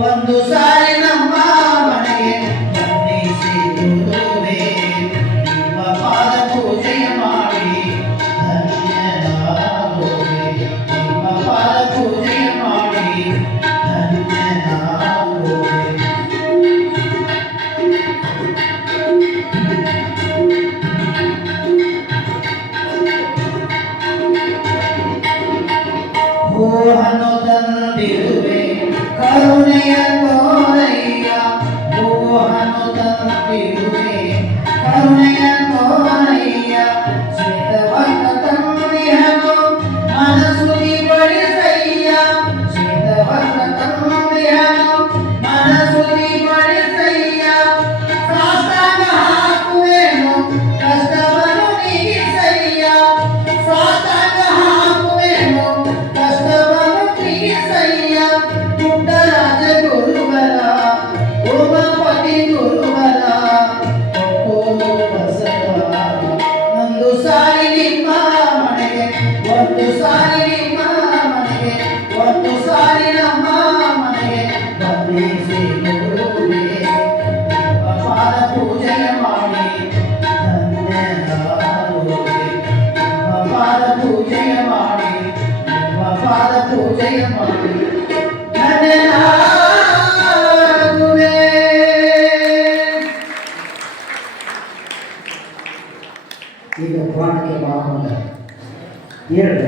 ಒಂದು ಸಾರಿ ಕರುಣೆಯನ್ನು ಈಗ ಪ್ರಾಣಕ್ಕೆ ಬಾಮದ ಎರಡು